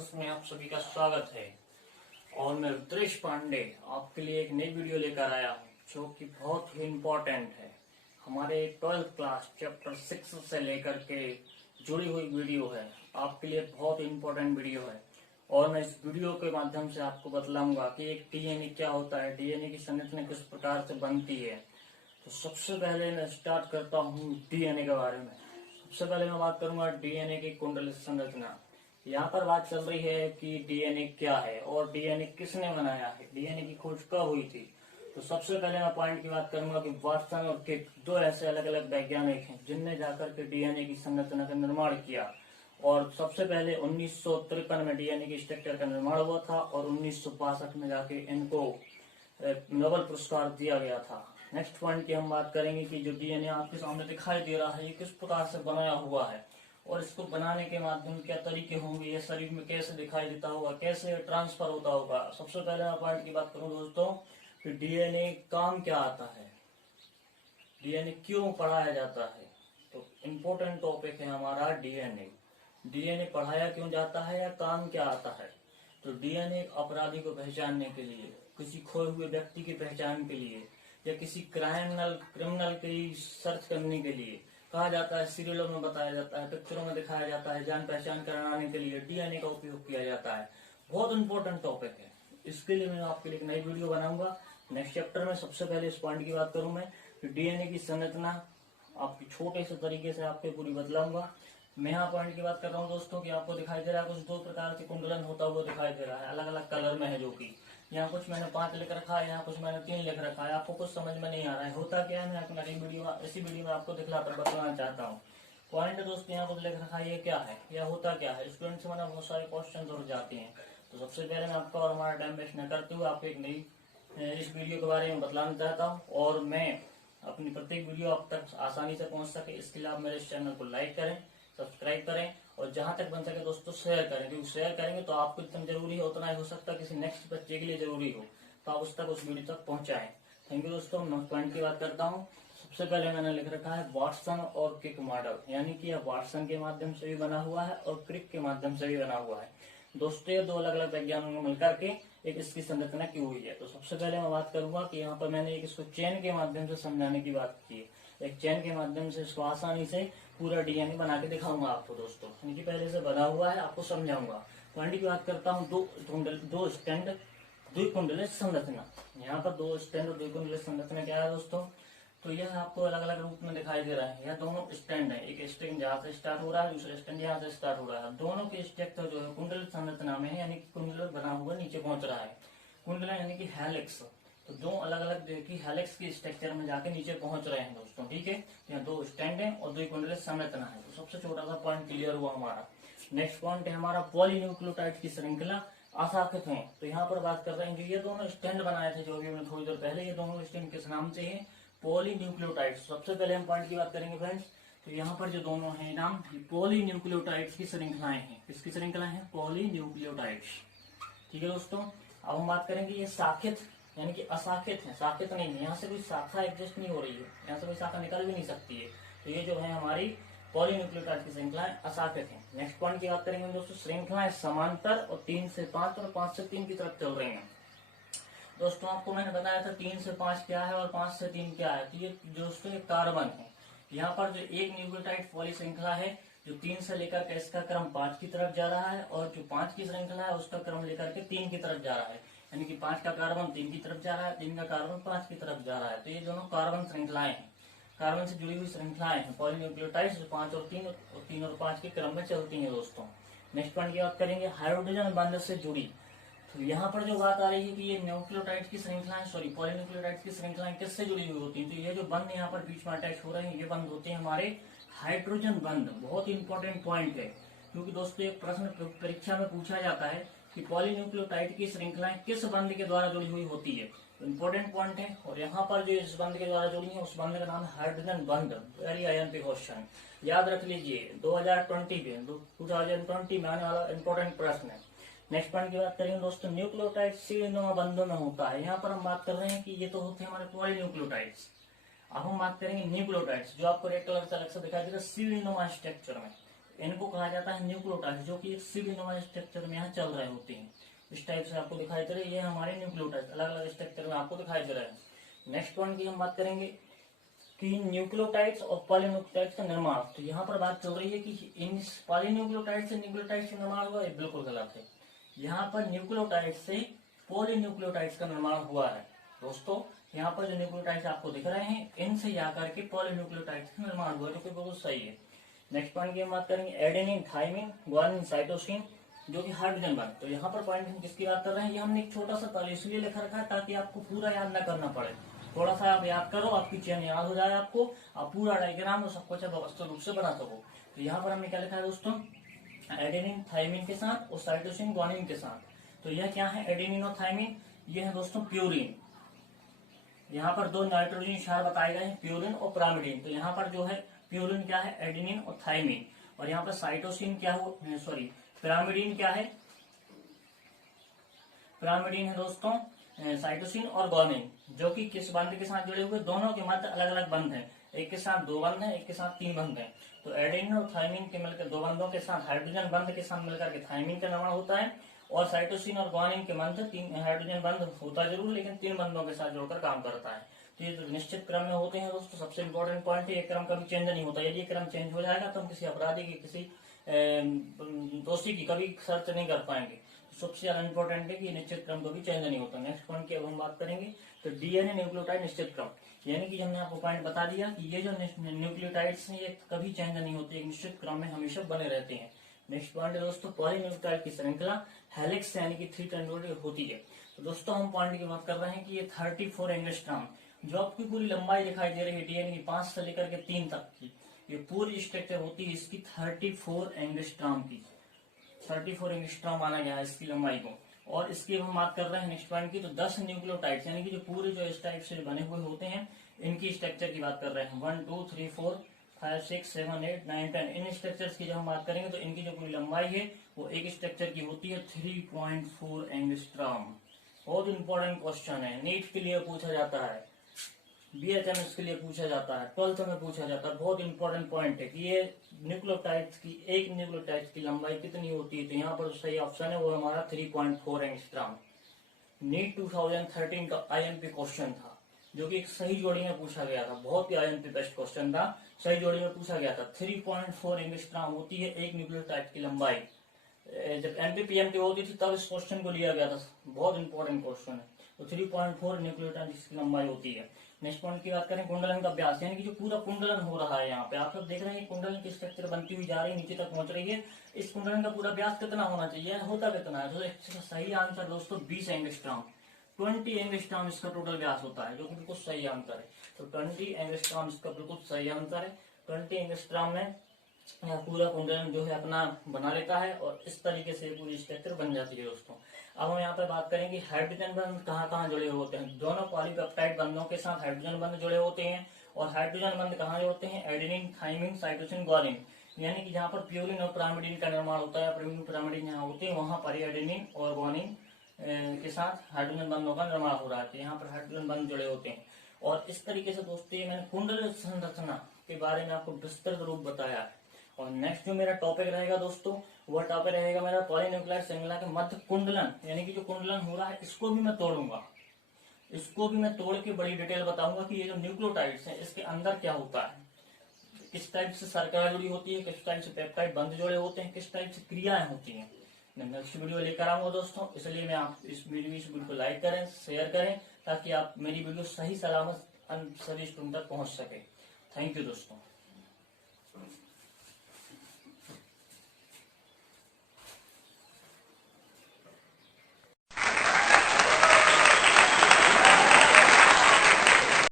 Classes में आप सभी का स्वागत है। और मैं रुद्रेश पांडे आपके लिए एक नई वीडियो लेकर आया हूँ जो कि बहुत ही इम्पोर्टेंट है। हमारे 12th क्लास चैप्टर 6 से लेकर के जुड़ी हुई वीडियो है, आपके लिए बहुत इम्पोर्टेंट वीडियो है। और मैं इस वीडियो के माध्यम से आपको बतलाऊंगा कि एक डीएनए क्या होता है, डीएनए की संरचना किस प्रकार से बनती है। तो सबसे पहले मैं स्टार्ट करता हूँ डीएनए के बारे में। सबसे पहले मैं बात करूंगा डीएनए की कुंडलित संरचना। यहाँ पर बात चल रही है कि डीएनए क्या है और डीएनए किसने बनाया है, डीएनए की खोज कब हुई थी। तो सबसे पहले मैं पॉइंट की बात करूंगा कि वाटसन और क्रिक दो ऐसे अलग अलग वैज्ञानिक हैं जिनने जाकर के डीएनए की संरचना का निर्माण किया। और सबसे पहले 1953 में डीएनए की स्ट्रक्चर का निर्माण हुआ था और 1962 में जाके इनको नोबेल पुरस्कार दिया गया था। नेक्स्ट पॉइंट की हम बात करेंगे कि जो डीएनए आपके सामने दिखाई दे रहा है ये किस प्रकार से बनाया हुआ है और इसको बनाने के माध्यम क्या तरीके होंगे, ये शरीर में कैसे दिखाई देता होगा, कैसे ट्रांसफर होता होगा। सबसे पहले मैं पॉइंट की बात करूं दोस्तों कि डीएनए काम क्या आता है, डीएनए क्यों पढ़ाया जाता है। तो इम्पोर्टेंट टॉपिक है हमारा डीएनए। डीएनए पढ़ाया क्यों जाता है या काम क्या आता है। तो डीएनए अपराधी को पहचानने के लिए, किसी खोए हुए व्यक्ति की पहचान के लिए या किसी क्रिमिनल की सर्च करने के लिए कहा जाता है, सीरियलों में बताया जाता है, पिक्चरों में दिखाया जाता है, जान पहचान कराने के लिए डीएनए का उपयोग किया जाता है। बहुत इंपॉर्टेंट टॉपिक है, इसके लिए मैं आपके लिए एक नई वीडियो बनाऊंगा नेक्स्ट चैप्टर में। सबसे पहले इस पॉइंट की बात करूं मैं कि डीएनए की संरचना आपकी छोटे से तरीके से आपको पूरी बतलाऊंगा। मैं यहाँ पॉइंट की बात कर रहा हूँ दोस्तों कि आपको दिखाई दे रहा है कुछ दो प्रकार के कुंडलन होता हुआ दिखाई दे रहा है, अलग अलग कलर में है। जो कि यहाँ कुछ मैंने 5 लिख रखा है, यहाँ कुछ मैंने 3 लिख रखा है। आपको कुछ समझ में नहीं आ रहा है, होता क्या है, मैं अपना इसी वीडियो में आपको दिखलाकर बताना चाहता हूँ। पॉइंट दोस्तों यहाँ कुछ लिख रखा है, ये क्या है, यह होता क्या है। स्टूडेंट से मैंने बहुत सारे क्वेश्चन उठ जाते हैं। तो सबसे पहले मैं आपका और हमारा टाइम वेस्ट न करते हुए आपको एक नई इस वीडियो के बारे में बतलाना चाहता हूँ। और मैं अपनी प्रत्येक वीडियो आप तक आसानी से पहुंच सके इसके लिए आप मेरे इस चैनल को लाइक करें, सब्सक्राइब करें और जहां तक बन सके दोस्तों शेयर करें, क्योंकि शेयर करेंगे तो आपको जितना जरूरी है उतना ही हो सकता है किसी नेक्स्ट बच्चे के लिए जरूरी हो, तो आप उस वीडियो तक पहुंचाएं। थैंक यू दोस्तों। मैं पॉइंट की बात करता हूँ। सबसे पहले मैंने लिख रखा है वाटसन और क्रिक मॉडल, यानी कि यह वाटसन के माध्यम से भी बना हुआ है और क्रिक के माध्यम से भी बना हुआ है। दोस्तों ये दो अलग अलग वैज्ञानिकों ने मिलकर के एक इसकी संरचना की हुई है। तो सबसे पहले मैं बात करूंगा कि यहाँ पर मैंने एक इसको चेन के माध्यम से समझाने की बात की है। एक चेन के माध्यम से इसको आसानी से पूरा डीएनए बना के दिखाऊंगा आपको दोस्तों, यानी कि पहले से बना हुआ है, आपको समझाऊंगा। पॉइंट की बात करता हूँ दो स्टैंड द्विकुंडलित संरचना। यहाँ पर 2 स्टैंड और द्विकुंडलित संरचना क्या है दोस्तों, तो यह आपको अलग अलग रूप में दिखाई दे रहा है। यह दोनों स्टैंड है, एक स्टैंड जहाँ से स्टार्ट हो रहा है, दूसरा स्टैंड यहाँ से स्टार्ट हो रहा है। दोनों के स्ट्रक्चर जो है कुंडलित संरचना में है, यानी कि कुंडल बना हुआ नीचे पहुंच रहा है। कुंडल यानी कि हेलिक्स, तो दो अलग अलग जो कि हेलिक्स के स्ट्रक्चर में जाके नीचे पहुंच रहे हैं दोस्तों, ठीक है। यहाँ 2 स्टैंड है और 2 कुंडलित संरचना है। तो सबसे छोटा सा पॉइंट क्लियर हुआ हमारा। नेक्स्ट पॉइंट है हमारा पॉलीन्यूक्लियोटाइड की श्रृंखला अशाखित है। तो यहाँ पर बात कर रहे हैं जो ये दोनों स्टैंड बनाए थे, जो अभी हमने थोड़ी देर पहले, ये दोनों स्टैंड किस नाम से है, पॉलीन्यूक्लियोटाइड्स। सबसे पहले हम पॉइंट की बात करेंगे फ्रेंड्स, तो यहाँ पर जो दोनों हैं नाम पॉलीन्यूक्लियोटाइड्स की श्रृंखलाएं हैं। किसकी श्रृंखलाएं हैं, पॉलीन्यूक्लियोटाइड्स, ठीक है दोस्तों। अब हम बात करेंगे ये शाखित यानी कि अशाखित है, शाखित नहीं है, यहाँ से कोई शाखा एग्जिस्ट नहीं हो रही है, यहाँ से कोई शाखा निकल भी नहीं सकती है। तो ये जो है हमारी पॉलीन्यूक्लियोटाइड की श्रृंखलाएं अशाखित है। नेक्स्ट पॉइंट की बात करेंगे दोस्तों, श्रृंखलाएं समांतर और 3 से 5 और 5 से 3 की तरफ चल रही है। दोस्तों आपको मैंने बताया था 3 से 5 क्या है और 5 से 3 क्या है। तो ये दोस्तों एक कार्बन है। यहाँ पर जो एक न्यूक्लियोटाइड पॉली श्रृंखला है जो 3 से लेकर के इसका क्रम 5 की तरफ जा रहा है, और जो 5 की श्रृंखला है उसका क्रम लेकर के 3 की तरफ जा रहा है, यानी कि 5 का कार्बन 3 की तरफ जा रहा है, 3 का कार्बन 5 की तरफ जा रहा है। तो ये दोनों कार्बन श्रृंखलाएं हैं, कार्बन से जुड़ी हुई श्रृंखलाएं हैं पॉलीन्यूक्लियोटाइड्स, जो 5 और 3 और 3 और 5 के क्रम में चलती है दोस्तों। नेक्स्ट पॉइंट की बात करेंगे हाइड्रोजन बंध से जुड़ी। तो यहाँ पर जो बात आ रही है कि ये न्यूक्लियोटाइड की श्रृंखलाएं पॉलीन्यूक्लियोटाइड की श्रृंखलाएं किससे जुड़ी हुई होती हैं। तो ये जो बंध यहाँ पर बीच में अटैच हो रहे हैं ये बंध होते हैं हमारे हाइड्रोजन बंध। बहुत ही इंपॉर्टेंट पॉइंट है, क्योंकि दोस्तों एक प्रश्न परीक्षा में पूछा जाता है कि पॉलीन्यूक्लियोटाइड की श्रृंखलाएं किस बंध के द्वारा जुड़ी हुई होती है। तो इंपॉर्टेंट पॉइंट है। और यहाँ पर जो इस बंध के द्वारा जुड़ी है उस बंध का नाम है हाइड्रोजन बंध। वेरी आईएमपी क्वेश्चन याद रख लीजिए, 2020 में आने वाला इंपॉर्टेंट प्रश्न है। नेक्स्ट पॉइंट की बात करेंगे दोस्तों, न्यूक्लियोटाइड सीढ़ीनुमा बंधों में होता है। यहाँ पर हम बात कर रहे हैं कि ये तो होते हैं हमारे पॉलीन्यूक्लियोटाइड्स। अब हम बात करेंगे न्यूक्लियोटाइड्स, जो आपको रेड कलर से अलग से दिखाई दे रहा है सीढ़ीनुमा स्ट्रक्चर में। इनको कहा जाता है न्यूक्लियोटाइड, जो कि एक सीढ़ीनुमा स्ट्रक्चर में यहाँ चल रहे होते हैं। इस टाइप से आपको दिखाई दे रहे हैं, ये हमारे न्यूक्लियोटाइड अलग अलग स्ट्रक्चर में आपको दिखाई दे रहे हैं। नेक्स्ट पॉइंट की हम बात करेंगे कि न्यूक्लियोटाइड्स और पॉलीन्यूक्लियोटाइड्स का निर्माण। तो यहाँ पर बात चल रही है कि इन पॉलीन्यूक्लियोटाइड से न्यूक्लियोटाइड्स का निर्माण हुआ, ये बिल्कुल गलत है। यहाँ पर न्यूक्लियोटाइड से पॉलीन्यूक्लियोटाइड्स का निर्माण हुआ है। दोस्तों यहाँ पर जो न्यूक्लियोटाइड्स आपको दिख रहे हैं, इनसे जाकर के पॉलीन्यूक्लियोटाइड्स का निर्माण हुआ, जो कि बिल्कुल सही है। नेक्स्ट पॉइंट की हम बात करेंगे एडेनिन, थाइमिन, ग्वानिन, साइटोसिन, जो कि हाइड्रोजन बॉन्ड। तो यहाँ पर पॉइंट हम किसकी बात कर रहे हैं, ये हमने एक छोटा सा पहले इसलिए लिखा रखा है ताकि आपको पूरा याद न करना पड़े। थोड़ा सा आप याद करो, आपकी चेन याद हो जाए, आपको आप पूरा डायग्राम और सब कुछ व्यवस्थित रूप से बना सको। तो यहाँ पर हमने क्या लिखा है दोस्तों, एडेनिन थाइमिन के साथ और साइटोसिन ग्वानिन के साथ। तो यह क्या है, एडेनिन और थाइमिन, ये है दोस्तों प्यूरिन। यहाँ पर दो नाइट्रोजन क्षार बताए गए हैं, प्यूरिन और पिरामिडिन। तो यहाँ पर जो है प्यूरिन क्या है, एडेनिन और थाइमिन, और यहाँ पर साइटोसिन क्या हो, सॉरी पिरामिडिन क्या है, पिरामिडिन है दोस्तों साइटोसिन और ग्वानिन, जो कि किस बंध के साथ जुड़े हुए, दोनों के मध्य अलग अलग बंध हैं। एक के साथ 2 बंध हैं, एक के साथ 3 बंध हैं। तो एडेनिन और थाइमिन के मिलकर 2 बंधों के साथ हाइड्रोजन बंध के साथ मिलकर के थाइमिन का निर्माण होता है, और साइटोसिन और ग्वानिन के मध्य 3 हाइड्रोजन बंध होता जरूर, लेकिन 3 बंधों के साथ जुड़कर काम करता है। तो ये निश्चित क्रम में होते हैं दोस्तों। सबसे इंपॉर्टेंट पॉइंट है, ये क्रम कभी चेंज नहीं होता। यदि क्रम चेंज हो जाएगा तो हम किसी अपराधी की, किसी दोषी की कभी सर्च नहीं कर पाएंगे। सबसे ज्यादा इंपॉर्टेंट है कि निश्चित क्रम कभी चेंज नहीं होता। नेक्स्ट पॉइंट की अब हम बात करेंगे, तो डीएनए न्यूक्लियोटाइड निश्चित क्रम, यानी कि हमने आपको पॉइंट बता दिया कि ये जो न्यूक्लियोटाइड्स हैं, ये कभी चेंज नहीं होते, एक निश्चित क्रम में हमेशा बने रहते हैं। नेक्स्ट पॉइंट है दोस्तों, पॉलीन्यूक्लियोटाइड की श्रृंखला हेलिक्स यानी कि 3 टेंडोड होती है। तो दोस्तों हम पॉइंट की बात कर रहे हैं कि ये 34 एंगस्ट्रॉम, जो आपकी पूरी लंबाई दिखाई दे रही है डीएनए की 5 से लेकर के 3 तक की, ये पूरी स्ट्रक्चर होती है इसकी 34 एंगस्ट्रॉम की। 34 एंगस्ट्रॉम माना गया है इसकी लंबाई को। और इसकी हम बात कर रहे हैं नेक्स्ट पॉइंट की, तो 10 न्यूक्लियोटाइड्स यानी कि जो पूरे जो इस टाइप से बने हुए होते हैं, इनकी स्ट्रक्चर की बात कर रहे हैं। 1 2 3 4 5 6 7 8 9 10, इन स्ट्रक्चर्स की जब हम बात करेंगे तो इनकी जो पूरी लंबाई है वो एक स्ट्रक्चर की होती है 3.4 एंगस्ट्रॉम। बहुत इंपॉर्टेंट क्वेश्चन है, नीट के लिए पूछा जाता है, बीएचएमएस के लिए पूछा जाता है, 12th में पूछा जाता है। बहुत इंपॉर्टेंट पॉइंट है कि ये न्यूक्लियोटाइड्स की, एक न्यूक्लियोटाइड्स की लंबाई कितनी होती है। तो यहाँ पर सही ऑप्शन है वो हमारा 3.4 एंगस्ट्रॉम। नीट 2013 का आईएमपी क्वेश्चन था, जो कि एक सही जोड़ी में पूछा गया था। बहुत ही आईएमपी बेस्ट क्वेश्चन था, सही जोड़ी में पूछा गया था। 3.4 एंगस्ट्रॉम होती है एक न्यूक्लियोटाइड की लंबाई। जब एमपीपीएमटी होती थी तब इस क्वेश्चन को लिया गया था, बहुत इंपॉर्टेंट क्वेश्चन है। तो 3.4 न्यूक्लियोटाइड की लंबाई होती है। नेक्स्ट पॉइंट की बात करें, कुंडलन का व्यास, यानी कि जो पूरा कुंडलन हो रहा है, यहाँ पे आप सब देख रहे हैं कुंडलन की स्ट्रक्चर बनती हुई जा रही है, नीचे तक पहुंच रही है। इस कुंडलन का पूरा व्यास कितना होना चाहिए, होता कितना है? तो इसका सही आंसर दोस्तों 20 एंगस्ट्रॉम, 20 एंगस्ट्रॉम इसका टोटल व्यास होता है, जो कि बिल्कुल सही आंसर है। तो 20 एंगस्ट्रॉम इसका बिल्कुल सही आंसर है। 20 एंगस्ट्रॉम में पूरा कुंडलन जो है अपना बना लेता है, और इस तरीके से पूरी स्ट्रक्चर बन जाती है दोस्तों। अब हम यहाँ पे बात करेंगे हाइड्रोजन बंध कहाँ कहाँ जुड़े होते हैं। दोनों पॉलीपेप्टाइड बंधों के साथ हाइड्रोजन बंध जुड़े होते हैं, और हाइड्रोजन बंध कहाँ जोड़ते हैं, एडेनिन, थाइमिन, साइटोसिन, ग्वानिन, यानी कि जहाँ पर प्यूरिन और पिरामिडिन का निर्माण होता है, प्यूरिन पिरामिडिन यहाँ होते हैं, वहां पर एडेनिन और ग्वानिन के साथ हाइड्रोजन बंधों का निर्माण हो रहा है। यहाँ पर हाइड्रोजन बंध जुड़े होते हैं। और इस तरीके से दोस्तों मैंने कुंडल संरचना के बारे में आपको विस्तृत रूप बताया है। और नेक्स्ट जो मेरा टॉपिक रहेगा दोस्तों, वह टॉपिक रहेगा मेरा पॉलीन्यूक्लियोटाइड श्रृंखला के मध्य कुंडलन, यानी कि जो कुंडलन हो रहा है इसको भी मैं तोड़ूंगा, इसको भी मैं तोड़ के बड़ी डिटेल बताऊंगा कि ये जो न्यूक्लियोटाइड्स हैं इसके अंदर क्या होता है, किस टाइप से शर्करा जुड़ी होती है, किस टाइप से पेप्टाइड बंध जुड़े होते हैं, किस टाइप से क्रियाएं होती हैं। मैं नेक्स्ट वीडियो लेकर आऊंगा दोस्तों, इसलिए मैं आप इस वीडियो को लाइक करें, शेयर करें, ताकि आप मेरी वीडियो सही सलामत सभी स्टूडेंट तक पहुंच सके। थैंक यू दोस्तों।